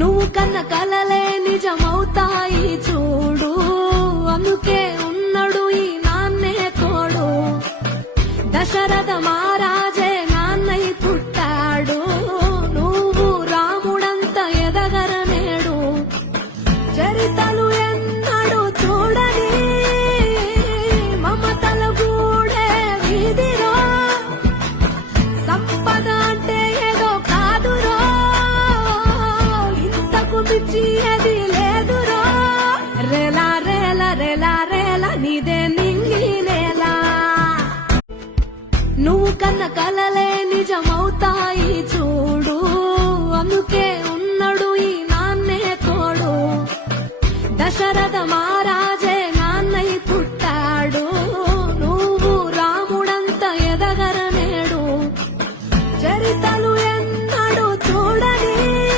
నువ్వు కన్న కలలే నిజమవుతాయి చూడు, అందుకే ఉన్నాడు ఈ నాన్నే తోడు. దశరథ మహారాజే నాన్నై పుట్టాడు, నువ్వు రాముడంత ఎదగరనేడు. చరితలు ఎన్నడు చూడని మమతల గూడే వీధిరో, సంపద అంటే ఏదో కాదురో, ఇంతకు మించి ఏది లేదురో. రేలా రేలా రేలా రేలా నీదే నింగి నేలా, నువ్వు కన్న కలలే